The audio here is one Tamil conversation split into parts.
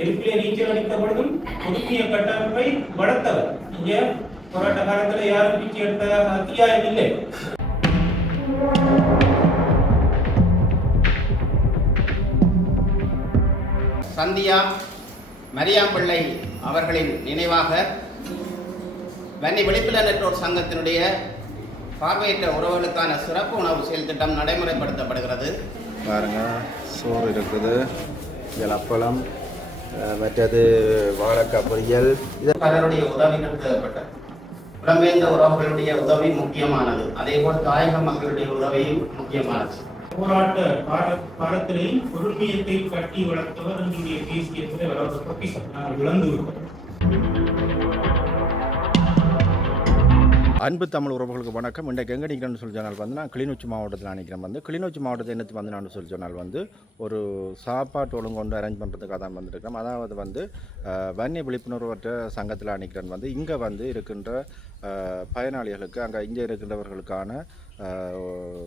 நெருப்பிலே நீச்சல் அடித்த பொழுதும் ஒதுக்கிய கட்டமைப்பை வளர்த்தவர். இங்கே போராட்ட காலத்தில் யாரும் பிச்சை எடுத்த அத்தியாயம் இல்லை. சந்தியா மரியாம்பிள்ளை அவர்களின் நினைவாக வன்னி விழிப்புணர்வோர் சங்கத்தினுடைய பார்வையற்ற உறவுகளுக்கான சிறப்பு உணவு செயல் திட்டம் நடைமுறைப்படுத்தப்படுகிறது. பாருங்க, சோறு இருக்குது, இதில் அப்பளம், மற்றது வாழைக்காய் பொரியல். இது பலருடைய உதவிகள் தேவைப்பட்ட புலம்பெயர்ந்த உறவுகளுடைய உதவி முக்கியமானது. அதேபோல் தாயக மக்களுடைய உதவியும் முக்கியமானது. போராட்ட காலத்திலேயும் பொறுமையத்தை கட்டி வளர்த்தவர் என்னுடைய தேசியத்தை விளந்து விட்டோம். அன்பு தமிழ் உறவுகளுக்கு வணக்கம். இன்றைக்கு எங்கே நிற்கிறேன்னு சொல்லி சொன்னால் வந்து நான் கிளிநொச்சி மாவட்டத்தில் நிற்கிறேன். கிளிநொச்சி மாவட்டத்தை என்னத்து வந்து நான் சொல்லி சொன்னால் ஒரு சாப்பாட்டு ஒழுங்கு கொண்டு அரேஞ்ச் பண்ணுறதுக்காக தான் வந்துருக்கேன். அதாவது வன்னி விழிப்புணர்வற்ற சங்கத்தில் நிற்கிறேன். இங்கே இருக்கின்ற பயனாளிகளுக்கு, அங்கே இங்கே இருக்கின்றவர்களுக்கான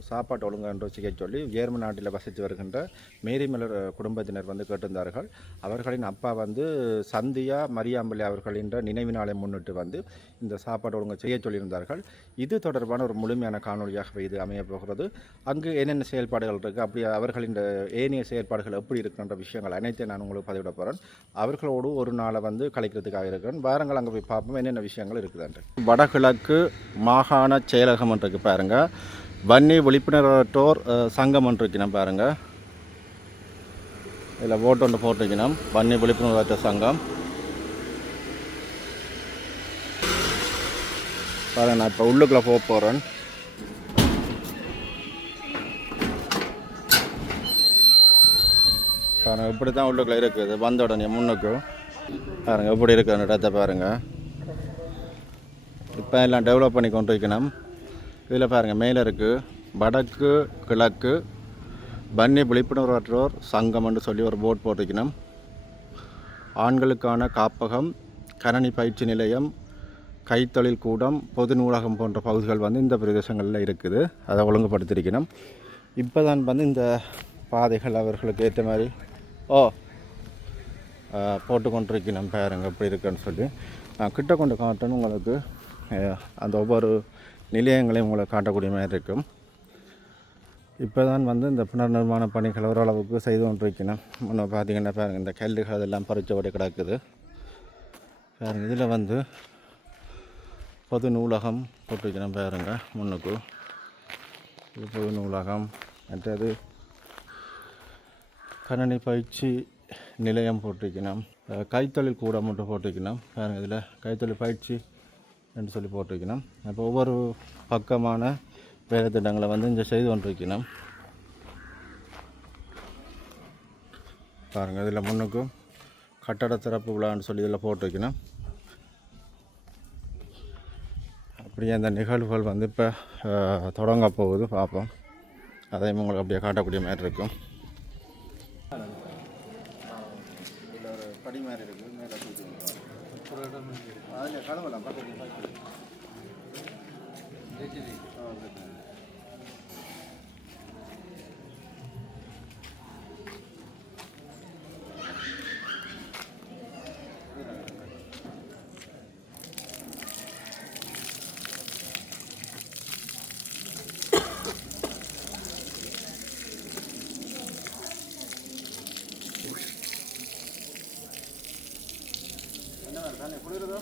சாப்பாட்டு ஒழுங்கு என்று சிகிச்சை சொல்லி ஜெர்மன் நாட்டில் வசித்து வருகின்ற மேரி மலர் குடும்பத்தினர் கேட்டிருந்தார்கள். அவர்களின் அப்பா சந்தியா மரியாம்பிள்ளை அவர்களின் நினைவினாலை முன்னிட்டு இந்த சாப்பாடு ஒழுங்கு செய்ய சொல்லியிருந்தார்கள். இது தொடர்பான ஒரு முழுமையான காணொலியாக இது அமைய போகிறது. அங்கு என்னென்ன செயல்பாடுகள் இருக்குது, அப்படி அவர்களின் ஏனைய செயல்பாடுகள் எப்படி இருக்குன்ற விஷயங்கள் அனைத்தையும் நான் உங்களுக்கு பதிவிட போகிறேன். அவர்களோடு ஒரு நாளை கலைக்கிறதுக்காக இருக்கிறேன். வாரங்கள் அங்கே போய் பார்ப்போம் என்னென்ன விஷயங்கள் இருக்குதுன்று. வடகிழக்கு மாகாண செயலகம் இருக்கு பாருங்க, வன்னி விழிப்புணர்வோர் சங்கம் இருக்கணும் பாருங்க. இதில் ஓட்டு ஒன்று போட்டிருக்கணும், வன்னி விழிப்புணர்வற்ற சங்கம் பாருங்க. நான் இப்போ உள்ளுக்குள்ளே போக போகிறேன். பாருங்க, இப்படி தான் உள்ளுக்குள்ளே இருக்குது. வந்த உடனே முன்னுக்கு பாருங்க எப்படி இருக்குது அந்த இடத்த பாருங்கள். இப்போ எல்லாம் டெவலப் பண்ணி கொண்டு இருக்கணும். இதில் பாருங்கள், மேலே இருக்குது வடக்கு கிழக்கு வன்னி விழிப்புணர்வற்றோர் சங்கம் என்று சொல்லி ஒரு போர்டு போட்டிருக்கணும். ஆண்களுக்கான காப்பகம், கணனி பயிற்சி நிலையம், கைத்தொழில் கூடம், பொது நூலகம் போன்ற பகுதிகள் இந்த பிரதேசங்களில் இருக்குது. அதை ஒழுங்குபடுத்தியிருக்கணும். இப்போ தான் இந்த பாதைகள் அவர்களுக்கு ஏற்ற மாதிரி போட்டு கொண்டிருக்கணும். பாருங்க எப்படி இருக்குன்னு சொல்லி நான் கிட்ட கொண்டு காட்டணும் உங்களுக்கு. அந்த ஒவ்வொரு நிலையங்களையும் உங்களை காட்டக்கூடிய மாதிரி இருக்கும். இப்போ தான் இந்த புனர் நிர்மாண பணிகள் ஓரளவுக்கு செய்து கொண்டிருக்கணும். முன்ன பார்த்திங்கன்னா பாருங்கள், இந்த கல்லுகள் அதெல்லாம் பறிச்சபடி கிடக்குது பாருங்கள். இதில் பொது நூலகம் போட்டிருக்கணும் பாருங்கள் முன்னுக்கு. இது பொது நூலகம், மற்றது கணனி பயிற்சி நிலையம் போட்டிருக்கணும். கைத்தொழில் கூடம் மட்டும் போட்டிருக்கணும் பாருங்கள். இதில் கைத்தொழில் பயிற்சி என்று சொல்லி போட்டிருக்கணும். இப்போ ஒவ்வொரு பக்கமான வேலை திட்டங்களை இங்கே செய்து கொண்டிருக்கணும் பாருங்கள். இதில் முன்னுக்கும் கட்டட திறப்பு விழான்னு சொல்லி இதில் போட்டிருக்கணும். அப்படியே அந்த நிகழ்வுகள் இப்போ தொடங்க போகுது, பார்ப்போம். அதையும் உங்களுக்கு அப்படியே காட்டக்கூடிய மாதிரி இருக்கும். இதில் ஒரு படி மாதிரி இருக்குது, மேலே அதில் கலவலாம் பார்க்க. என்ன குளிருதோ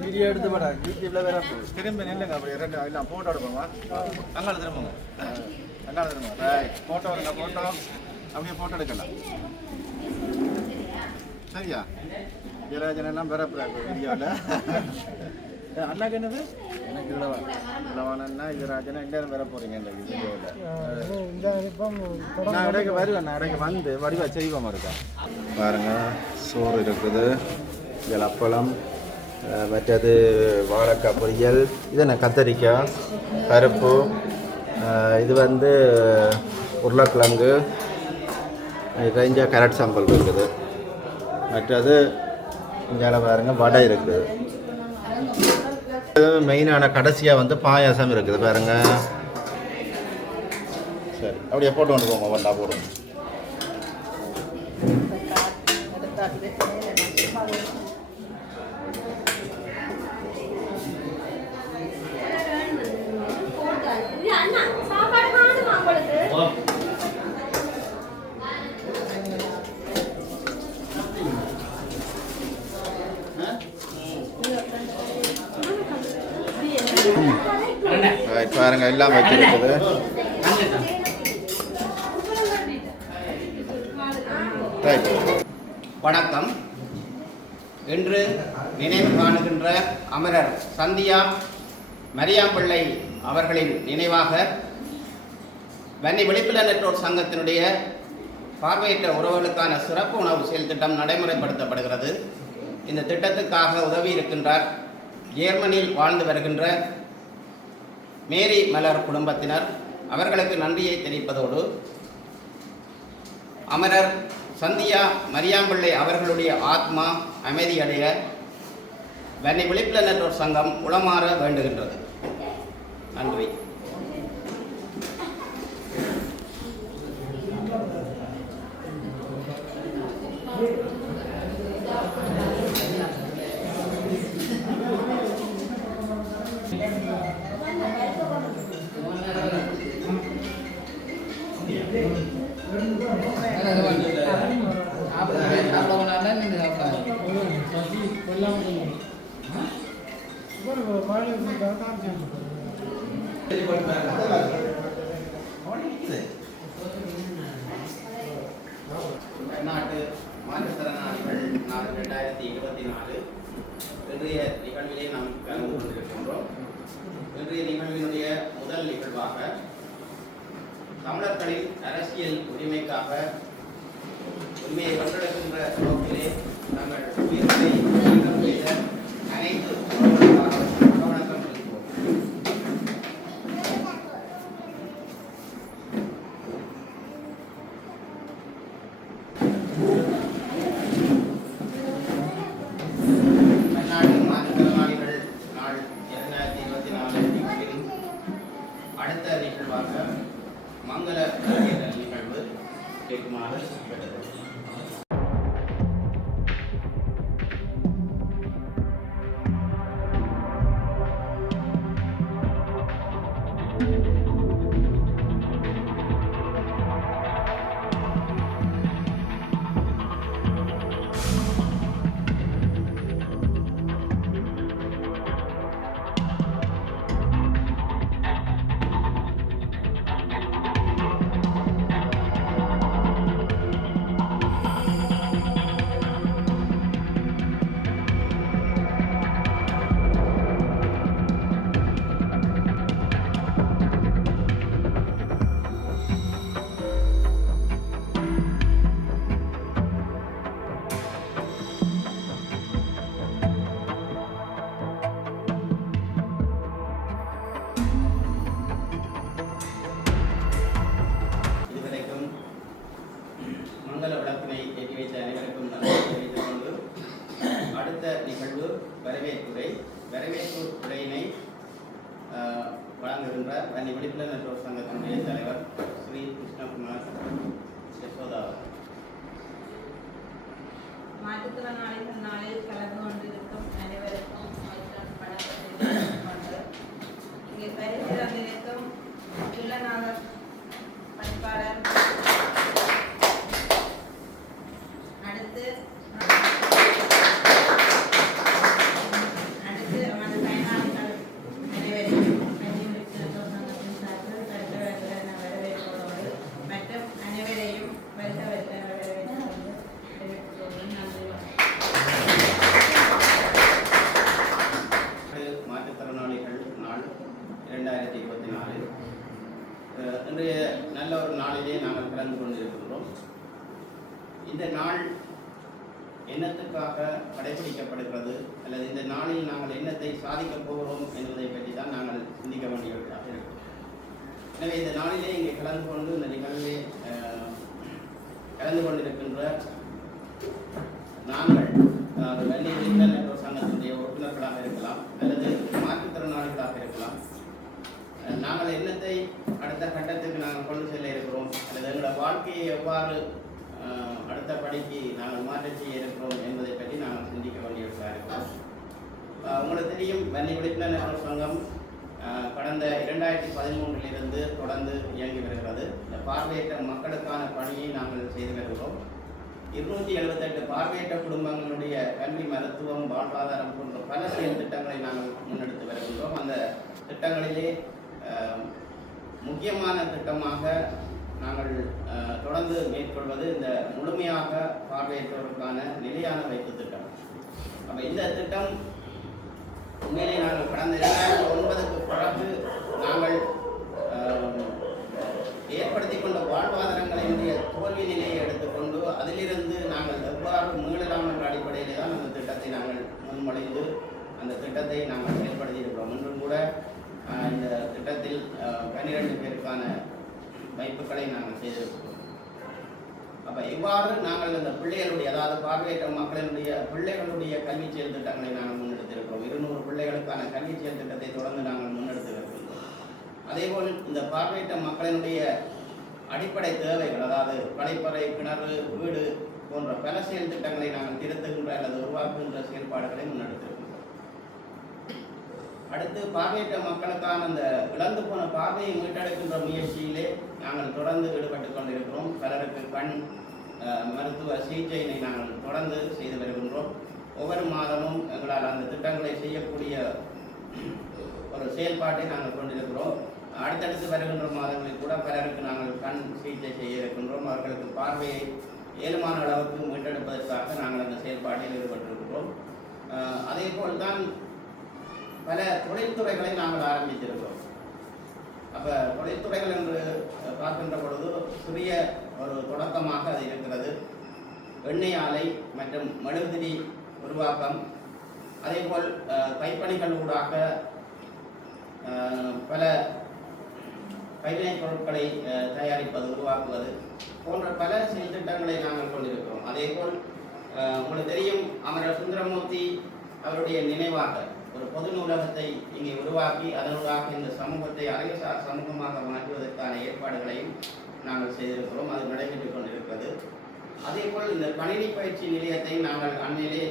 வீடியோ எடுத்து போடா, யூடியூப்ல வேற திரும்ப நில்லுங்க. அப்படி ரெண்டு எல்லாம் போட்டோ எடுப்போமா, அங்கால திரும்புங்க, அங்கால திரும்புங்க. போட்டோ வருங்க, போட்டோ அப்படியே போட்டோ எடுக்கலாம். சரியா? ஜெயராஜன் எல்லாம் வேற வீடியோவில் அண்ணாக்கு என்னது எனக்கு இளவானா ஜெயராஜனா எங்கேயும் வேற போறீங்க இந்த வீடியோவில். நான் இடைக்கு வருவேன், நான் இடைக்கு வடிவா செய்வோமா இருக்கா பாருங்க. சோறு இருக்குது, இதில் அப்பளம், மற்றது வாழைக்காய் பொரியல், இது என்ன கத்தரிக்காய், பருப்பு, இது வந்து உருளைக்கிழங்கு, நிறைஞ்ச கேரட் சாம்பல் இருக்குது. மற்றது இங்கே பாருங்க வடை இருக்குது. மெயினான கடைசியாக வந்து பாயாசம் இருக்குது பாருங்க. சரி, அப்படியே போட்டு கொண்டு போங்க, வந்தா போடுவோம். பாருங்க எல்லாம் வச்சிருக்குது. வணக்கம். இன்று நினைவு காணுகின்ற அமரர் சந்தியா மரியாம்பிள்ளை அவர்களின் நினைவாக வன்னி விழிப்புணர்வோர் சங்கத்தினுடைய பார்வையற்ற உறவுகளுக்கான சிறப்பு உணவு செயல் திட்டம் நடைமுறைப்படுத்தப்படுகிறது. இந்த திட்டத்துக்காக உதவி இருக்கின்றார் ஜெர்மனியில் வாழ்ந்து வருகின்ற மேரி மலர் குடும்பத்தினர். அவர்களுக்கு நன்றியை தெரிவிப்பதோடு அமரர் சந்தியா மரியாம்பிள்ளை அவர்களுடைய ஆத்மா அமைதியடைய வன்னி விழிப்புணர்வோர் சங்கம் உளமாற வேண்டுகின்றது. நன்றி. தமிழ்நாட்டு மாற்றுத்திறனாளிகள் நாள் 2024 இன்றைய நிகழ்விலே நாம் கலந்து கொண்டிருக்கின்றோம். இன்றைய நிகழ்வினுடைய முதல் நிகழ்வாக தமிழர்களின் அரசியல் உரிமைக்காக உண்மையை வென்றெடுக்கின்ற நோக்கிலே நாங்கள் உயிர்களை செய்த அனைத்து வணக்கம் செலுத்துவோம். தமிழ்நாட்டு மாற்றுத்திறனாளிகள் நாள் 2024 அடுத்த நிகழ்வாக மங்கள நிகழ்வு கேட்குமாறு கேட்டது. மங்கள விளக்கினை ஏற்றி வைத்த அனைவருக்கும் நன்றி தெரிவித்துக் கொண்டு அடுத்த நிகழ்வு வரவேற்புரை. வரவேற்பு உரையினை வழங்குகின்ற வன்னி விழிப்புணர்வோர் சங்கத்தினுடைய தலைவர் ஸ்ரீ கிருஷ்ணகுமார் யசோதா. மாற்றுத்திறனாளிகள் நாளில் கலந்து கொண்டிருக்கும் அனைவருக்கும் வணக்கத்தை கொண்டு இங்கே பரிசு வந்திருக்கும் இல்லநாதர் பண்பாளர் மாற்றுத்திறனாளிகள் நாள் 2024 இன்றைய நல்ல ஒரு நாளிலே நாங்கள் கலந்து கொண்டிருக்கின்றோம். இந்த நாள் என்னத்துக்காக கடைபிடிக்கப்படுகிறது அல்லது இந்த நாளில் என்னத்தை சாதிக்கப் போகிறோம் என்பதை பற்றி தான் நாங்கள் சிந்திக்க வேண்டியவர்களாக இருக்கிறோம். எனவே இந்த நாளிலே இங்கே கலந்து கொண்டு இந்த நிகழ்விலே கலந்து கொண்டிருக்கின்ற நாங்கள் வன்னி விழிப்புணர்வு என்ற சங்கத்தினுடைய உறுப்பினர்களாக இருக்கலாம் அல்லது மாற்றுத்திறனாளிகளாக இருக்கலாம். நாங்கள் என்னத்தை அடுத்த கட்டத்துக்கு நாங்கள் கொண்டு செல்ல இருக்கிறோம் அல்லது எங்களோட வாழ்க்கையை எவ்வாறு அடுத்த படிக்கு நாங்கள் மாற்றம் செய்ய இருக்கிறோம் என்பதை பற்றி நாங்கள் சிந்திக்க வேண்டியவர்களாக இருக்கிறோம். உங்களுக்கு தெரியும், வன்னி விழிப்புணர்வு சங்கம் கடந்த 2013 தொடர்ந்து இயங்கி வருகிறது. இந்த பார்வையற்ற மக்களுக்கான பணியை நாங்கள் செய்து வருகிறோம். 278 பார்வையற்ற குடும்பங்களுடைய கல்வி, மருத்துவம், வாழ்வாதாரம் போன்ற பல செயல் திட்டங்களை நாங்கள் முன்னெடுத்து வருகின்றோம். அந்த திட்டங்களிலே முக்கியமான திட்டமாக நாங்கள் தொடர்ந்து மேற்கொள்வது இந்த முழுமையாக பார்வையற்றவர்களுக்கான நிலையான வைப்பு திட்டம். அப்போ இந்த திட்டம் உண்மையிலே நாங்கள் கடந்த 2009க்கு பிறகு நாங்கள் ஏற்படுத்தி கொண்ட வாழ்வாதாரங்களினுடைய தோல்வி நிலையை எடுத்துக்கொண்டு அதிலிருந்து நாங்கள் எவ்வாறு மீளலாம் என்ற அடிப்படையிலே தான் அந்த திட்டத்தை நாங்கள் முன்மொழிந்து அந்த திட்டத்தை நாங்கள் செயல்படுத்தி இருக்கிறோம். இன்றும் கூட இந்த திட்டத்தில் 12 பேருக்கான வைப்புகளை நாங்கள் செய்திருக்கிறோம். அப்போ இவ்வாறு நாங்கள் இந்த பிள்ளைகளுடைய, அதாவது பார்வையற்ற மக்களினுடைய பிள்ளைகளுடைய கல்வி செயல் திட்டங்களை நாங்கள் முன்னெடுத்திருக்கிறோம். 200 பிள்ளைகளுக்கான கல்வி செயல் திட்டத்தை தொடர்ந்து நாங்கள் முன்னெடுத்து வருகின்றோம். அதேபோல் இந்த பார்வையற்ற மக்களினுடைய அடிப்படை தேவைகள், அதாவது கழிப்பறை, கிணறு, வீடு போன்ற பல செயல் திட்டங்களை நாங்கள் திருத்துகின்ற அல்லது உருவாக்குகின்ற செயல்பாடுகளை முன்னெடுத்திருக்கிறோம். அடுத்து பார்வையற்ற மக்களுக்கான அந்த இழந்து போன பார்வையை மீட்டெடுக்கின்ற முயற்சியிலே நாங்கள் தொடர்ந்து ஈடுபட்டு கொண்டிருக்கிறோம். பலருக்கு கண் மருத்துவ சிகிச்சையினை நாங்கள் தொடர்ந்து செய்து வருகின்றோம். ஒவ்வொரு மாதமும் எங்களால் அந்த திட்டங்களை செய்யக்கூடிய ஒரு செயல்பாட்டை நாங்கள் கொண்டிருக்கிறோம். அடுத்தடுத்து வருகின்ற மாதங்களில் கூட பலருக்கு நாங்கள் கண் சிகிச்சை செய்ய இருக்கின்றோம். அவர்களுக்கு பார்வையை ஏழுமான அளவுக்கு மீட்டெடுப்பதற்காக நாங்கள் அந்த செயல்பாட்டில் ஈடுபட்டிருக்கிறோம். அதே போல்தான் பல தொழில்துறைகளை நாங்கள் ஆரம்பித்திருக்கிறோம். அப்போ தொழில்துறைகள் என்று பார்க்கின்ற பொழுது சிறிய ஒரு தொடக்கமாக அது இருக்கிறது. எண்ணெய் ஆலை மற்றும் மெழுகுதிரி உருவாக்கம், அதேபோல் கைப்பணிகள் ஊடாக பல கைவினைப் பொருட்களை தயாரிப்பது, உருவாக்குவது போன்ற பல செயல் திட்டங்களை நாங்கள் கொண்டிருக்கிறோம். அதேபோல் உங்களுக்கு தெரியும், அமரர் சுந்தரமூர்த்தி அவருடைய நினைவாக ஒரு பொது நூலகத்தை இங்கே உருவாக்கி அதனூடாக இந்த சமூகத்தை அறிவுசார் சமூகமாக மாற்றுவதற்கான ஏற்பாடுகளையும் நாங்கள் செய்திருக்கிறோம். அது நடைபெற்றுக் கொண்டிருக்கிறது. அதேபோல் இந்த கணினி பயிற்சி நிலையத்தை நாங்கள் அண்மையிலே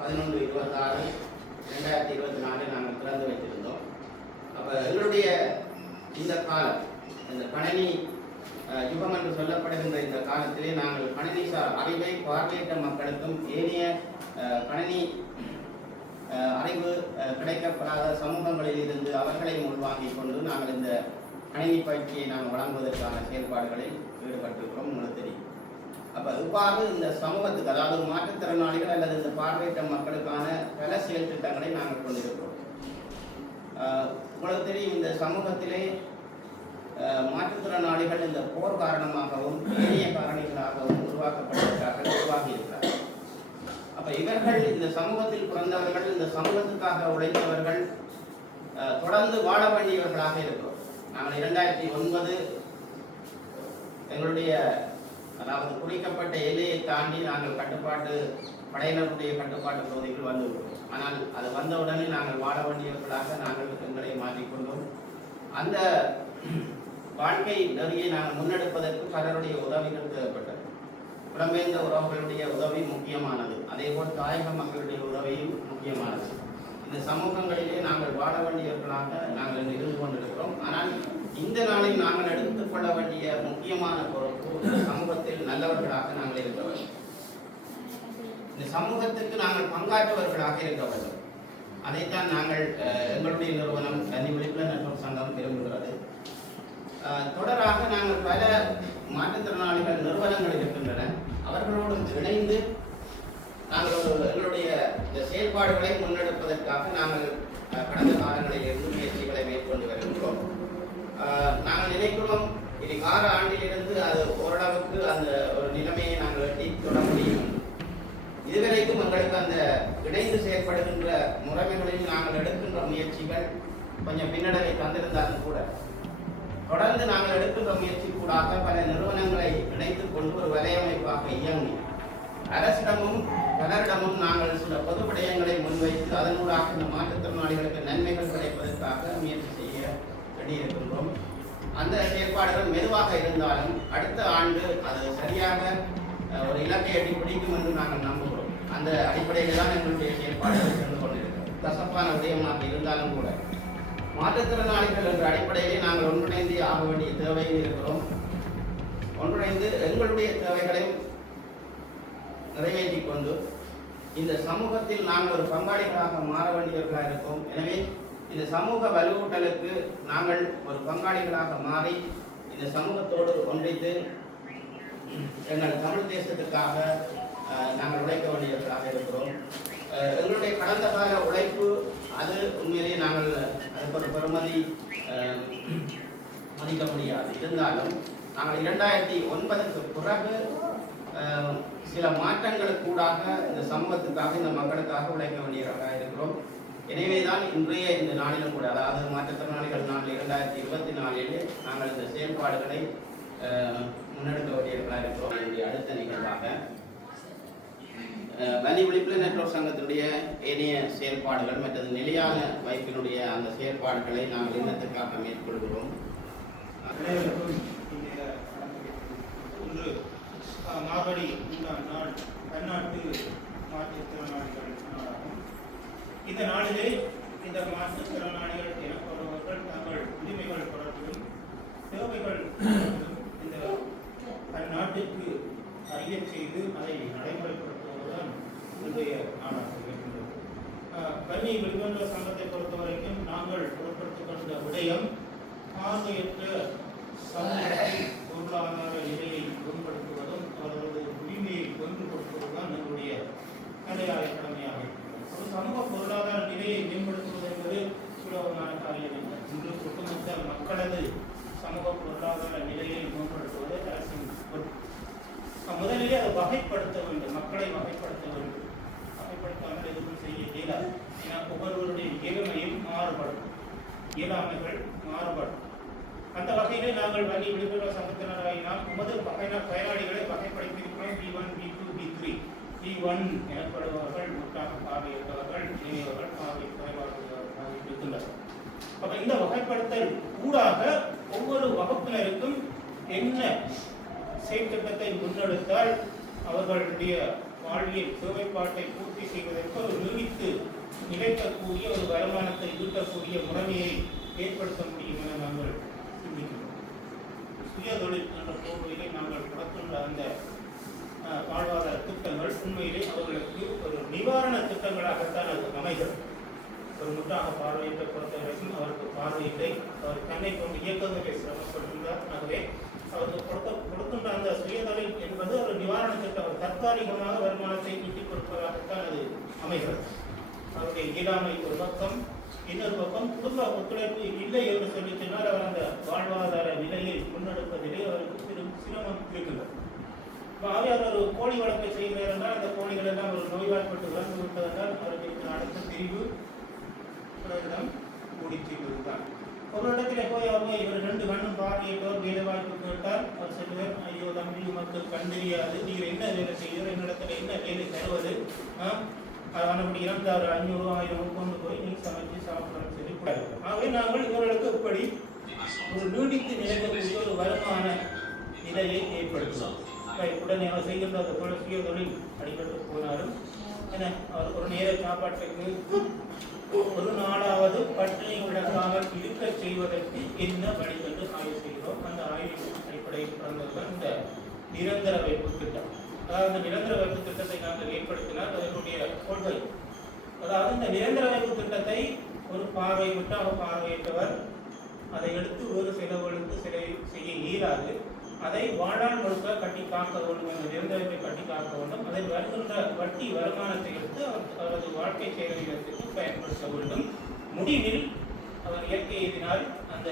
11/26/2024 நாங்கள் திறந்து வைத்திருந்தோம். அப்போ எங்களுடைய இந்த காலம், இந்த கணினி யுகம் என்று சொல்லப்படுகின்ற இந்த காலத்திலே நாங்கள் கணினிசார் அறிவை பார்வையற்ற மக்களுக்கும் ஏனைய கணினி அறிவு கிடைக்கப்படாத சமூகங்களில் இருந்து அவர்களை உள்வாங்கிக் கொண்டு நாங்கள் இந்த கணினி பயிற்சியை நாங்கள் வழங்குவதற்கான செயல்பாடுகளில் ஈடுபட்டிருக்கிறோம். உங்களுக்கு தெரியும். அப்போ இவ்வாறு இந்த சமூகத்துக்கு, அதாவது மாற்றுத்திறனாளிகள் அல்லது இந்த பார்வையற்ற மக்களுக்கான பல செயல் திட்டங்களை நாங்கள் கொண்டிருக்கிறோம். உங்களுக்கு தெரியும், இந்த சமூகத்திலே மாற்றுத்திறனாளிகள் இந்த போர் காரணமாகவும் ஏனைய காரணிகளாகவும் உருவாகி இருக்கிறார்கள். அப்போ இவர்கள் இந்த சமூகத்தில் பிறந்தவர்கள், இந்த சமூகத்துக்காக உழைத்தவர்கள், தொடர்ந்து வாழ வேண்டியவர்களாக இருக்கிறோம். நாங்கள் 2009 எங்களுடைய, அதாவது குறிக்கப்பட்ட எல்லையை தாண்டி நாங்கள் கட்டுப்பாட்டு படையினருடைய கட்டுப்பாட்டு பகுதிகள் வந்துவிட்டோம். ஆனால் அது வந்தவுடனே நாங்கள் வாழ வேண்டியவர்களாக நாங்கள் எங்களை மாற்றிக்கொண்டோம். அந்த வாழ்க்கை நெறியை நாங்கள் முன்னெடுப்பதற்கு பலருடைய உதவிகள் தேவைப்பட்டது. புலம்பெயர்ந்த உறவுகளுடைய உதவி முக்கியமானது. அதேபோல் தாயக மக்களுடைய உதவியும் முக்கியமானது. இந்த சமூகங்களிலே நாங்கள் வாழ வேண்டியவர்களாக நாங்கள் இருந்து கொண்டிருக்கிறோம். ஆனால் இந்த நாளில் நாங்கள் எடுத்துக்கொள்ள வேண்டிய முக்கியமான பொறுப்பு, சமூகத்தில் நல்லவர்களாக நாங்கள் இருக்க வேண்டும். இந்த சமூகத்துக்கு நாங்கள் பங்காற்றுவர்களாக இருக்க வேண்டும். அதைத்தான் நாங்கள் எங்களுடைய நிறுவனம் வன்னி விழிப்புணர்வு சங்கம் விரும்புகிறது. தொடராக நாங்கள் பல மாற்றுத்திறனாளிகள் நிறுவனங்கள் இருக்கின்றன. அவர்களோடு இணைந்து நாங்கள் எங்களுடைய செயல்பாடுகளை முன்னெடுப்பதற்காக நாங்கள் கடந்த காலங்களில் இருந்து முயற்சிகளை மேற்கொண்டு வருகின்றோம். நாங்கள் நினைக்கிறோம், இது 6 ஆண்டிலிருந்து அது ஓரளவுக்கு அந்த ஒரு நிலைமையை நாங்கள் எட்டி தொட முடியும். இதுவரைக்கும் எங்களுக்கு அந்த இணைந்து செயற்படுகின்ற முறைமைகளில் நாங்கள் எடுக்கின்ற முயற்சிகள் கொஞ்சம் பின்னடைவை தந்திருந்தாலும் கூட தொடர்ந்து நாங்கள் எடுக்கின்ற முயற்சி கூடாக பல நிறுவனங்களை இணைத்துக் கொண்டு ஒரு வலையமைப்பாக இயங்கி அரசிடமும் பலரிடமும் நாங்கள் சில பொது விடயங்களை முன்வைத்து அதனூடாக இந்த மாற்றுத்திறனாளிகளுக்கு நன்மைகள் கிடைப்பதற்காக முயற்சி செய்ய வேண்டியிருக்கின்றோம். அந்த செயற்பாடுகள் மெதுவாக இருந்தாலும் அடுத்த ஆண்டு அது சரியாக ஒரு இலக்கை எட்டி பிடிக்கும் என்று நாங்கள் நம்புகிறோம். அந்த அடிப்படையில் தான் எங்களுடைய செயற்பாடுகள் சென்று கொண்டிருக்கிறோம். கசப்பான விடயமாக இருந்தாலும் கூட மாற்றுத்திறனாளிகள் என்ற அடிப்படையிலே நாங்கள் ஒன்றிணைந்து ஆக வேண்டிய தேவையில் இருக்கிறோம். ஒன்றிணைந்து எங்களுடைய தேவைகளையும் நிறைவேற்றிக் கொண்டு இந்த சமூகத்தில் நாங்கள் ஒரு பங்காளிகளாக மாற வேண்டியவர்களாக இருக்கோம். எனவே இந்த சமூக வலுவூட்டலுக்கு நாங்கள் ஒரு பங்காளிகளாக மாறி இந்த சமூகத்தோடு ஒன்றித்து எங்கள் தமிழ் தேசத்துக்காக நாங்கள் உழைக்க வேண்டியவர்களாக இருக்கிறோம். எங்களுடைய கடந்த கால உழைப்பு அது உண்மையிலேயே நாங்கள் அதுக்கு ஒரு பெருமதி மதிக்க முடியாது. இருந்தாலும் நாங்கள் 2009க்கு பிறகு சில மாற்றங்களுக்கூடாக இந்த சமூகத்துக்காக இந்த மக்களுக்காக உழைக்க வேண்டியவர்களாக இருக்கிறோம். எனவேதான் இன்றைய இந்த நாளிலும் கூட, அதாவது மாற்றுத்திறனாளிகள் நாள் 2024 நாங்கள் இந்த செயல்பாடுகளை முன்னெடுக்க வேண்டியவர்களாக இருக்கிறோம். அடுத்த நிகழ்வாக வன்னி விழிப்புணர்வு நெட்வொர்க் சங்கத்தினுடைய ஏனைய செயல்பாடுகள் மற்றது நிலையான வைப்பினுடைய அந்த செயல்பாடுகளை நாங்கள் இன்னத்துக்காக மேற்கொள்கிறோம். மார்கழி 3ஆம் நாள் பன்னாட்டு மாற்றுத்திறனாளிகள் நாளாகும். இந்த நாளிலே இந்த மாற்றுத்திறனாளிகள் எனப்படுபவர்கள் தங்கள் உரிமைகள் தொடர்பிலும் தேவைகள் இந்த பன்னாட்டுக்கு அறிய செய்து அதை நடைமுறைப்படுத்துவதுதான் இன்றைய நாளாக இருக்கின்றது. வன்னி விழிப்புணர்வு சங்கத்தை பொறுத்தவரைக்கும் நாங்கள் பொருட்படுத்திக் கொண்ட விடயம் பார்வையற்ற சமூகத்தின் பொருளாதார நிலையை மேம்படுத்துவதும் அவர்களது உரிமையை ஒன்றுபடுத்துவதுதான் எங்களுடைய தலையாய கடமையாக இருக்கிறது. ஒரு சமூக பொருளாதார நிலையை மேம்படுத்துவது என்பது சுலபமான காரியம் இல்லை. இன்று ஒட்டுமொத்த மக்களது சமூக பொருளாதார நிலையை மேம்படுத்துவது அரசின் பொறுப்பு. முதலிலே அதை வகைப்படுத்த வேண்டும், மக்களை வகைப்படுத்த வேண்டும். வகைப்படுத்தாமல் எதுவும் செய்ய இயலாது. ஏன்னா ஒவ்வொருவருடைய இயலுமையும் மாறுபடும், இயலாமைகள் மாறுபடும். அந்த வகையிலே நாங்கள் வன்னி விழிப்புணர்வு சங்கத்தினராகினால் உமது பயனாளிகளை வகைப்படுத்தியிருக்கிறோம். B1, B2, B3. B1 எனப்படுபவர்கள் முற்றாக பார்வையற்றவர்கள், இணையவர்கள், பார்வை குறைபாடுள்ளவர்களாக இருக்கின்றனர். அப்ப இந்த வகைப்படுத்தல் ஊடாக ஒவ்வொரு வகுப்பினருக்கும் என்ன செயற்திட்டத்தை முன்னெடுத்தால் அவர்களுடைய வாழ்வியல் தேவைப்பாட்டை பூர்த்தி செய்வதற்கு ஒரு நீடித்து நிலைக்கக்கூடிய ஒரு வருமானத்தை ஈட்டக்கூடிய முறைமையை ஏற்படுத்த முடியும் என நாங்கள் சிந்திக்கிறோம். சுயதொழில் என்ற போர்வையிலே நாங்கள் நடத்துள்ள அந்த வாழ்வாதார திட்டங்கள் உண்மையிலே அவர்களுக்கு ஒரு நிவாரண திட்டங்களாகத்தான் அது அமைகிறது. ஒரு முற்றாக பார்வையிட்ட பொறுத்தவரைக்கும் அவருக்கு பார்வையில்லை, அவர் தன்னை கொண்டு இயக்கங்களை சிரமப்படுகின்றார். ஆகவே அவருக்கு கொடுக்கின்ற அந்த சுயதொழில் என்பது ஒரு நிவாரண திட்டம், தற்காலிகமாக வருமானத்தை ஈட்டிக் கொடுப்பதாகத்தான் அது அமைகிறது. அவருடைய இயலாமை ஒரு பக்கம், இன்னொரு பக்கம் குடும்ப ஒத்துழைப்பு இல்லை என்று சொல்லி சொன்னால் அவர் அந்த வாழ்வாதார நிலையை முன்னெடுப்பதிலே அவருக்கு பெரும் சிரமம் இருக்கின்றது. ஆகவே அவர் ஒரு கோழி வளர்ப்பை செய்கிறார் என்றால் அந்த கோழிகள் எல்லாம் ஒரு நோய்வாய்ப்பட்டு இறந்து விட்டதென்றால் அவருக்கு அடுத்த பிரிவு கூடி செய்வதுதான். ஒரு இடத்துல போய் அவங்க இவர் 2 கண்ணும் பார்வையிட்டோர் வேலை வாய்ப்பு கேட்டால் அவர் சொல்லுவார், ஐயோ தம்பி உமக்கு கண் தெரியாது, நீங்கள் என்ன வேலை செய்வோம், என்னிடத்துல என்ன வேலை தருவது, அப்படி இருந்தால் 500 1000 கொண்டு போய் நீங்கள் சமைச்சு சாப்பிடணும்னு சொல்லி கூடாது. ஆகவே நாங்கள் இவர்களுக்கு இப்படி ஒரு நீடித்து நிலைக்கக்கூடிய ஒரு வருமான நிலையை ஏற்படுத்தலாம். உடனே அவர் செய்கின்ற அந்த சுய தொழில் அடிபட்டு போனாலும் என அவர் ஒரு நேர சாப்பாட்டுக்கு ஒரு நாளாவது பட்டினி விளக்காமல் இருக்க செய்வதற்கு என்ன வழி என்று ஆய்வு செய்கிறோம். அந்த ஆய்வின் அடிப்படையில் பிறந்ததுதான் இந்த நிரந்தர வைப்பு திட்டம். அதாவது நிரந்தர வைப்பு திட்டத்தை நாங்கள் ஏற்படுத்தினால் அதனுடைய கொள்கை, அதாவது இந்த நிரந்தர வைப்பு திட்டத்தை ஒரு பார்வை விட்டாக பார்வையிட்டவர் அதை எடுத்து வேறு செலவுகளுக்கு செய்ய இயலாது. அதை வாழ்நாள் முழுக்க கட்டி காக்க வேண்டும், அந்த நிரந்தரத்தை கட்டி காக்க வேண்டும். அதில் வருகின்ற வட்டி வருமானத்தை எடுத்து அவரது வாழ்க்கை செயல்களுக்கு பயன்படுத்த வேண்டும். முடிவில் அவர் இயற்கை எழுதினால் அந்த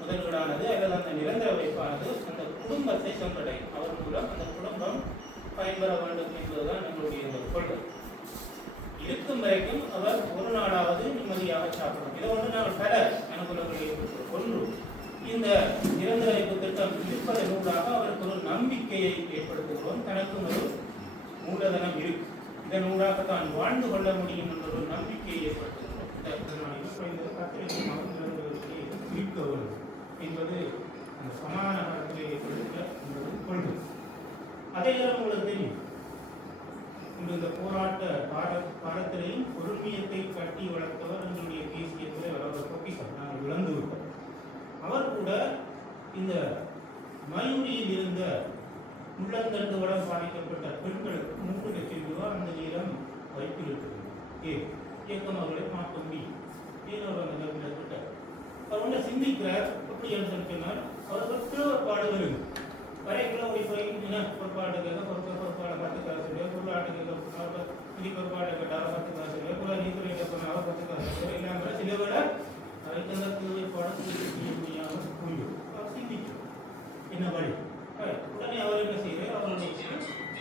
முதல்களானது அல்லது அந்த நிரந்தர வைப்பானது அந்த குடும்பத்தை சென்றடையும். அவர் மூலம் அந்த குடும்பம் பயன்பெற வேண்டும் என்பதுதான் எங்களுடைய இந்த கொள்கை. இருக்கும் வரைக்கும் அவர் ஒரு நாளாவது நிம்மதியாக சாப்பிடும். இதை வந்து நாங்கள் பல அனுகூலங்களை ஏற்படுத்துகிறோம். ஒன்று, இந்த நிரந்தர வைப்பு திட்டம் இருப்பதனூடாக அவருக்கு ஒரு நம்பிக்கையை ஏற்படுத்துகிறோம். தனக்கும் ஒரு மூலதனம் இருக்கு, இதனூடாக தான் வாழ்ந்து கொள்ள முடியும் என்ற ஒரு நம்பிக்கையை ஏற்படுத்துகிறோம். என்பது அந்த சமாதான காலத்திலே ஏற்படுத்த என்பது கொள்கை. அதே நேரம் உங்களுக்கு தெரியும், இந்த போராட்ட காலத்திலேயும் பொறுமையத்தை கட்டி வளர்த்தவர் எங்களுடைய தேசிய தலைவர் அவர் பொக்கிஷம் நாங்கள் இழந்து விட்டோம். அவர் கூட இந்த மயூரியில் இருந்த உள்ளந்தண்டு வளம் பாதிக்கப்பட்ட பெண்களுக்கு 3 லட்சம் ரூபாய் அந்த நேரம் வைப்பிருக்கிறது. இயக்கம் அவர்களை மாற்ற முடியும். ஏதோ அந்த நிலத்தில் அவர் ஒன்றை சிந்திக்கிறார். எப்படி என்று சொன்னால் அவர்கள் கிழப்பாடு வருது வரைக்குள்ள போய் பொறுப்பாடு கேட்க பொறுப்பாடை 10 காசு, பொருளாட்டு கேட்க நிதி பொறுப்பாடை கேட்டால் 10 காசு, பொருளா நீதித்துறை கேட்கணும் அவர் 10 காசு இல்லாமல் சில விட அவைக்கு அந்த கிழப்பாடு செய்ய முடியாமல் புரியும். அவர் சிந்திக்கும் என்ன வழி. உடனே அவர் என்ன செய்கிறார், அவருடைய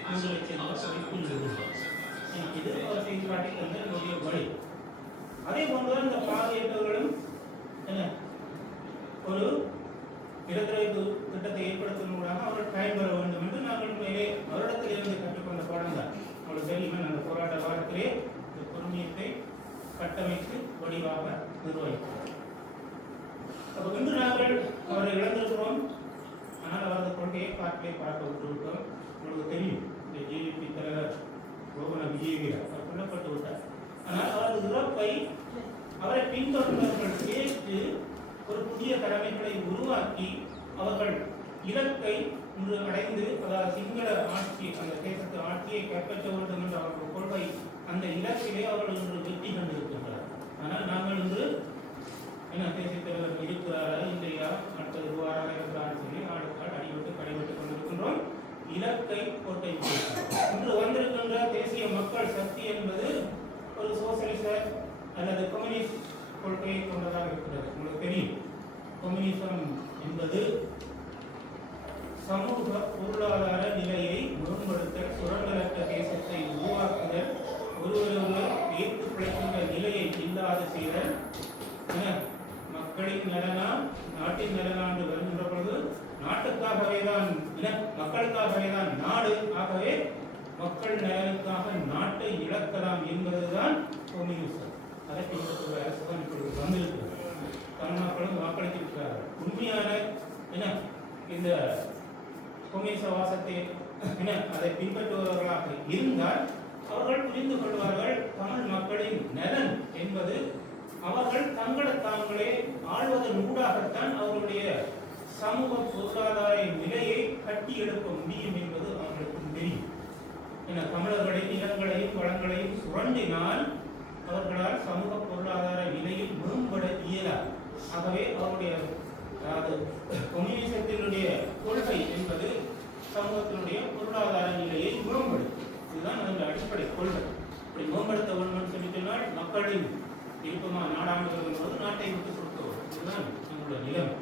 3 லட்சம் இது அவர் செய்து காட்டி தந்த என்னுடைய வழி. அதே போன்றுதான் இந்த பார்வையற்றவர்களும் என்ன ஒரு நிரந்தர வைப்பு திட்டத்தை ஏற்படுத்துவதற்காக அவர்கள் பயன்பெற வேண்டும் என்று நாங்கள் மேலே வருடத்திலிருந்து கற்றுக்கொண்ட பாடம் தான். அவர்கள் தெரியுமா, அந்த போராட்ட காலத்திலே இந்த பொறுமையத்தை கட்டமைத்து வடிவாக நிர்வகிக்கிறோம். அப்போ இன்று நாங்கள் அவரை இழந்திருக்கிறோம். ஆனால் அவரது கொள்கையை காட்டிலே பார்க்க விட்டுவிட்டோம். உங்களுக்கு தெரியும், இந்த ஜேவிபி தலைவர் ரோகன விஜயவீரா அவர் கொல்லப்பட்டு விட்டார். ஆனால் அவரது இறப்பை அவரை பின்தொடர்ந்தவர்கள் சேர்த்து ஒரு புதிய கடமைகளை உருவாக்கி அவர்கள் இலக்கை இன்று அடைந்து, அதாவது சிங்கள ஆட்சி அந்த தேசத்து ஆட்சியை கைப்பற்ற வேண்டும் என்ற அவர்கள் கொள்கை அந்த இலக்கிலே அவர்கள் இன்று வெற்றி கண்டிருக்கின்றனர். ஆனால் நாங்கள் இன்று என்ன தேசிய தலைவர் இருக்கிறாரா இல்லையா, அடுத்தது ரூபாராக இருக்கிறான்னு சொல்லி ஆடுக்கால் அடிவிட்டு கடைவிட்டுக் கொண்டிருக்கின்றோம். இலக்கை கோட்டை இன்று வந்திருக்கின்ற தேசிய மக்கள் சக்தி என்பது ஒரு சோசியலிச அல்லது கம்யூனிஸ்ட் கொள்கையை கொண்டதாக இருக்கிறது. உங்களுக்கு தெரியும், கம்யூனிசம் என்பது சமூக பொருளாதார நிலையை மேம்படுத்த, சுரண்டலற்ற தேசத்தை உருவாக்குதல், ஒருவரொருவர் ஏற்று பிழைக்கின்ற நிலையை இல்லாத செய்தல், மக்களின் நலனா நாட்டின் நலனாண்டு வருகின்ற பொழுது நாட்டுக்காகவேதான் மக்களுக்காகவேதான் நாடு, ஆகவே மக்கள் நலனுக்காக நாட்டை இழக்கலாம் என்பதுதான் கம்யூனிசம். அதை பின்பற்றுகிற அரசுதான் இப்பொழுது வந்திருக்கிறது. தமிழ் மக்களும் வாக்களித்திருக்கிறார்கள். உண்மையான இந்த கம்யூனிச வாசத்தை அதை பின்பற்றுபவர்களாக இருந்தால் அவர்கள் புரிந்து கொள்வார்கள், தமிழ் மக்களின் நலன் என்பது அவர்கள் தங்களை தாங்களே ஆள்வதன் ஊடாகத்தான் அவர்களுடைய சமூக பொருளாதார நிலையை கட்டி எழுப்ப முடியும் என்பது அவர்களுக்கு தெரியும். தமிழர்களின் நிலங்களையும் வளங்களையும் சுரண்டினால் அவர்களால் சமூக பொருளாதார நிலையில் மேம்பட இயலாது. ஆகவே அவருடைய கம்யூனிசத்தினுடைய கொள்கை என்பது சமூகத்தினுடைய பொருளாதார நிலையை மேம்படுத்தும். இதுதான் அதனுடைய அடிப்படை கொள்கை. இப்படி மேம்படுத்த வேண்டும் சொல்லி சொன்னால் மக்களின் விருப்பமா நாடாண்டுகள் போது நாட்டை விட்டு கொடுத்தவர். இதுதான் நம்முடைய நிலைமை.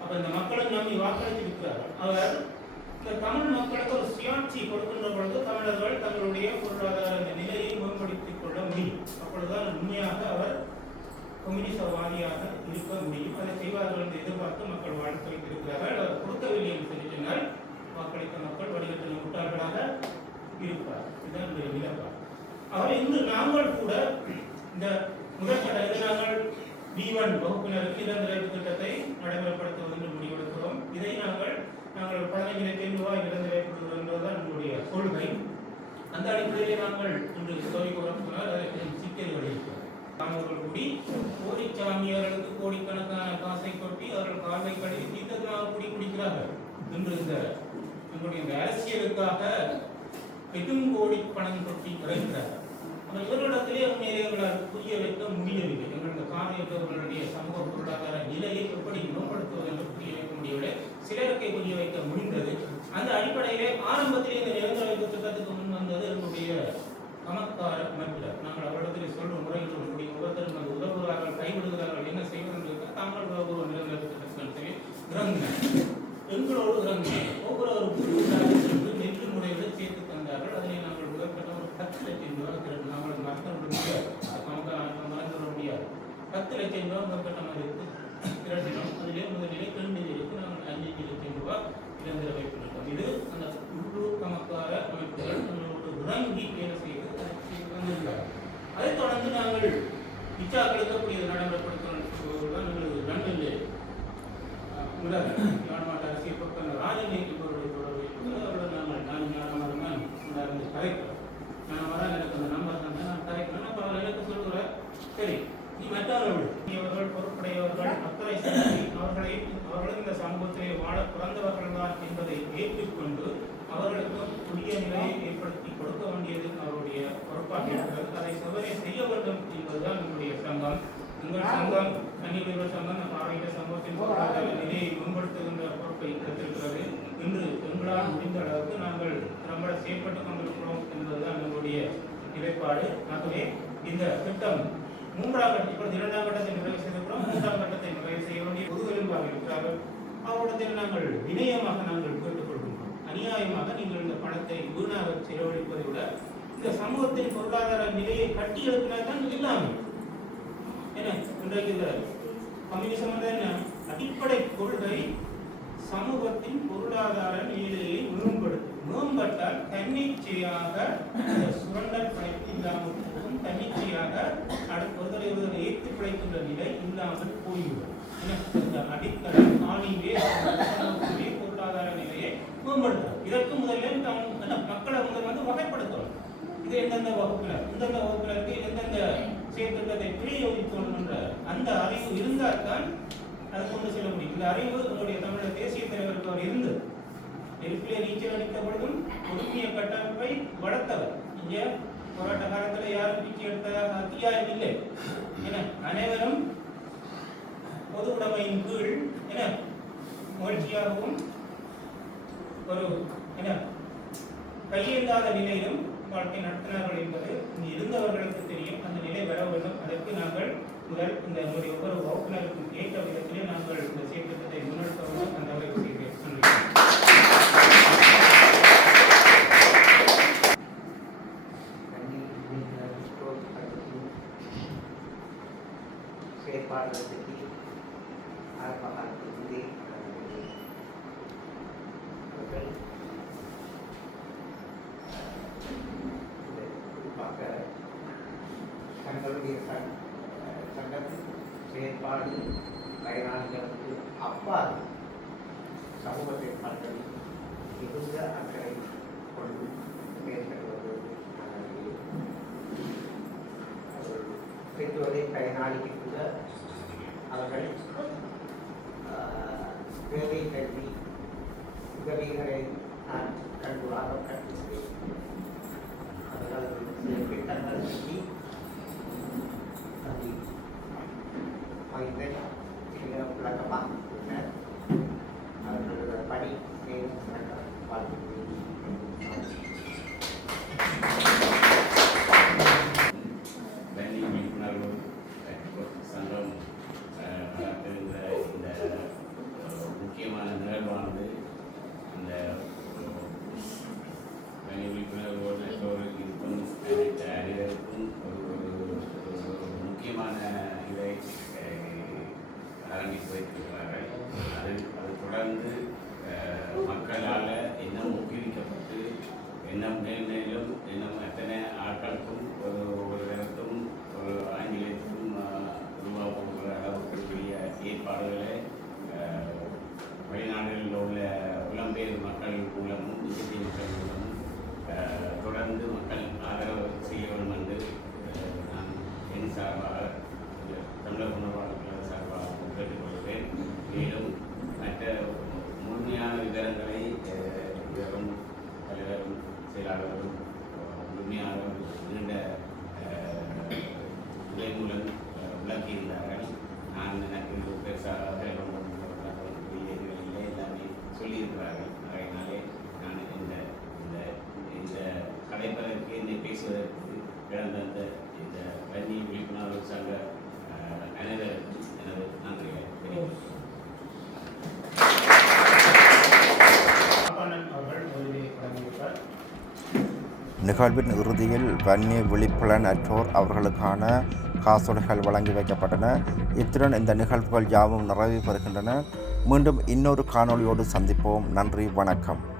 அப்ப இந்த மக்களும் நம்பி வாக்களித்திருக்கிறார்கள். அவர் இந்த தமிழ் மக்களுக்கு ஒரு சுயாட்சி கொடுக்கின்ற பொழுது தமிழர்கள் தங்களுடைய பொருளாதார நிலையை மேம்படுத்திக் கொள்ள முடியும். அப்பொழுதுதான் உண்மையாக அவர் கம்யூனிசவாதியாக இருக்க முடியும். அதை செய்வார்கள் என்று எதிர்பார்த்து மக்கள் வாழ்த்து வைத்திருக்கிறார்கள். அவர் கொடுக்கவில்லை என்று சொல்லினால் வாக்களித்த மக்கள் வடிகட்டின முட்டாள்களாக இருப்பார். இதுதான் இந்த நிலப்பாடு. அவர் இன்று நாங்கள் கூட இந்த முதற்கட்ட நாங்கள் B1 வகுப்பினருக்கு நிரந்தர வைப்பு திட்டத்தை நடைமுறைப்படுத்துவது என்று முடிவெடுக்கிறோம். இதை நாங்கள் 15 லட்சம் ரூபாய் நிரந்தர வைப்பு என்பதுதான் நம்முடைய கொள்கை. அந்த அடிப்படையிலே நாங்கள் இன்று கோரிக்கை சிக்கல்கள் இருக்கிறோம். அவர்கள் கூடி கோரிச்சாமியார்களுக்கு கோடிக்கணக்கான காசை கொட்டி அவர்கள் காலை கழுவி தீர்த்தமாக குடி குடிக்கிறார்கள். இன்று இந்த நம்முடைய அரசியலுக்காக பெருங்கோடி பணம் கொட்டி கிடைக்கிறார்கள். இவர்களிடத்திலே உண்மையிலே எங்களால் புரிய வைக்க முடியவில்லை. எங்களது பார்வையற்றவர்களுடைய சமூக பொருளாதார நிலையை எப்படி மேம்படுத்துவது என்று புரிய வைக்க முடியவில்லை. சிலருக்கு புரிய வைக்க முடிந்தது. அந்த அடிப்படையிலே ஆரம்பத்திலே இந்த நிரந்தர வைப்பு திட்டத்துக்கு முன் வந்தது என்னுடைய சமத்கார அமைப்பினர். நாங்கள் அவரிடத்தில் சொல்லும் முறையில் ஒவ்வொருத்தரும் அந்த உதவுகிறார்கள், கைவிடுகிறார்கள், என்ன செய்வது தாங்கள் உதவுகிற நிரந்தர திட்டத்தில் இறங்கினார். எங்களோடு இறங்கினார். ஒவ்வொரு சென்று நெற்று முறைகளை சேர்த்து தந்தார். 10 லட்சம் ரூபாய் முதற்கட்ட மாதிரி திரட்டினோம். அதிலே முதலிலே 2 நிலைக்கு நாங்கள் 5 லட்சம் ரூபாய் இழந்திர வைத்துள்ளோம். இது அந்த உள்ளூர் கமக்கார அமைப்புகள் நம்மளோட உறங்கி வேலை செய்து வந்திருக்கிறார். அதைத் தொடர்ந்து நாங்கள் இச்சாக்களுக்கு நடைமுறைப்படுத்துவதுதான் எங்களது நன்மையிலே மாவட்ட அரசியல் பக்கம் ராஜன் அவருடைய தொடர்பு அவருடன் நாங்கள் ஞானமாக இருந்து கரைக்கிறோம். ஞானமாக எனக்கு அந்த நம்பர் தான் நான் கரைக்கிறேன். அப்போ அவர் எனக்கு சொல்கிறார், சரி நீ மற்றவர்கள் பொறுப்புடையவர்கள் அக்கறை செலுத்தி அவர்களும் இந்த சமூகத்திலே வாழ பிறந்தவர்கள் தான் என்பதை ஏற்றுக்கொண்டு அவர்களுக்கும் புதிய நிலையை ஏற்படுத்தி கொடுக்க வேண்டியது அவருடைய பொறுப்பாக இருக்கிறது. அதை செவ்வனே செய்ய வேண்டும் என்பதுதான் நம்முடைய சங்கம். எங்கள் சங்கம் தனியுரிமைகள் சங்கம் ஆரோக்கிய சமூகத்தின் பொருளாதார நிலையை மேம்படுத்துகின்ற பொறுப்பை எடுத்திருக்கிறது. இன்று எங்களால் முடிந்த அளவுக்கு நாங்கள் நம்மளை செயல்பட்டுக் கொண்டிருக்கிறோம் என்பதுதான் நம்முடைய நிலைப்பாடு. ஆகவே இந்த திட்டம் 3ஆம் கட்டம், இப்பொழுது 2ஆம் கட்டத்தை நிறைவு செய்திருக்கிறோம். 3ஆம் கட்டத்தை நிறைவு செய்ய வேண்டிய பொதுவெலும்பாக இருக்கிறார்கள். அவரிடத்தில் நாங்கள் வினயமாக நாங்கள் கேட்டுக்கொள்கின்றோம். அநியாயமாக நீங்கள் இந்த பணத்தை வீணாக செலவழிப்பதை விட இந்த சமூகத்தின் பொருளாதார நிலையை கட்டி எழுப்பினால்தான் இல்லாமல் என்ன இன்றைக்கு இந்த கம்யூனிசம் என்ன அடிப்படை கொள்கை சமூகத்தின் பொருளாதார நிலையை மேம்பட்டால் தன்னிச்சையாக சுரண்டல் படைப்பு இல்லாமல் போகும். தன்னிச்சையாக ஒருதலை ஏற்று பிழைக்கின்ற நிலை இல்லாமல் போய்விடும். அடித்தள ஆணிவே பொருளாதார நிலையை மேம்படுத்தும். இதற்கு முதலில் மக்களை வந்து வகைப்படுத்தணும். இது எந்தெந்த வகுப்புல இந்தந்த வகுப்புல இருக்கு, எந்தெந்த செயற்திட்டத்தை பிரயோகிக்கணும் என்ற அந்த அறிவு இருந்தால் தான் அதை கொண்டு செல்ல முடியும். இந்த அறிவு உங்களுடைய தமிழக தேசிய தலைவருக்கு அவர் இருந்தது. நெருப்பிலே நீச்சல் அடித்த பொழுதும் ஒடுங்கிய கட்டமைப்பை வளர்த்தவர். இங்கே போராட்ட காலத்தில் யாரும் பிச்சை எடுத்ததாக அத்தியாயம் இல்லை. என அனைவரும் பொது உடைமையின் கீழ் என மகிழ்ச்சியாகவும் ஒரு என கையேந்தாத நிலையிலும் வாழ்க்கை நடத்தினார்கள் என்பது இங்கு இருந்தவர்களுக்கு தெரியும். அந்த நிலை வர வேண்டும். அதற்கு நாங்கள் முதல் இந்த நம்முடைய ஒவ்வொரு வகுப்பினருக்கும் ஏற்ற விதத்திலே நாங்கள் இந்த செயற்திட்டத்தை முன்னெடுக்க வேண்டும். அந்த வகையில் செய்கிறேன். தங்களுடைய சங்கத்தின் செயற்பாடு பயனாளிகளுக்கு அப்பால் சமூகத்தை மக்களில் மிகுந்த அக்கறை கொண்டு மேற்கொள்வது பெற்றோரை பயனாளிக்கு கூட அவர்கள் தேவை கல்வி உதவிகளை நான் கண்டுவாக கற்றுள்ளேன். அவர்கள் சில திட்டங்கள் பற்றி விளக்கமாக அவர்களோட பணி சங்கம் இந்த முக்கியமான நிகழ்வானது அந்த பணி விழிப்புணர்வோடு இருக்கும் அறிவருக்கும் ஒரு முக்கியமான இதை ஆரம்பித்து வைத்திருக்கிறார்கள். அது தொடர்ந்து மக்களால் இன்னும் ஊக்குவிக்கப்பட்டு இன்னும் மேலும் இன்னும் எத்தனை ஆட்களுக்கும் ஒரு இடத்தும் ஒரு ஆங்கிலத்துக்கும் உருவாக்குகிற அளவுக்குரிய ஏற்பாடுகளை வெளிநாடுகளில் உள்ள புலம்பெயர் மக்கள் மூலமும் இந்திய மக்கள் மூலமும் தொடர்ந்து மக்கள் ஆதரவு செய்ய வேண்டும் என்று நான் என் சார்பாக தமிழக உணர்வாளர்கள் சார்பாக கேட்டுக்கொள்கிறேன். மேலும் மற்ற முழுமையான விவரங்களை இவரும் தலைவரும் செயலாளரும் முழுமையாக நீண்ட உரை மூலம் விளக்கியிருந்தார்கள். நான் எனக்கு பெருசாக இல்லை எல்லாமே சொல்லியிருக்கிறார்கள். அதனாலே நான் இந்த கதைப்பதற்கு என்னை பேசுவதற்கு இழந்த இந்த வன்னி விழிப்புணர்வு சங்க அனைவருக்கும் எனது நன்றிகளை தெரிவிக்கிறேன். நிகழ்வின் இறுதியில் வன்னி விழிப்புலன் அற்றோர் அவர்களுக்கான காசோலைகள் வழங்கி வைக்கப்பட்டன. இத்துடன் இந்த நிகழ்வுகள் யாவும் நிறைவு பெறுகின்றன. மீண்டும் இன்னொரு காணொளியோடு சந்திப்போம். நன்றி, வணக்கம்.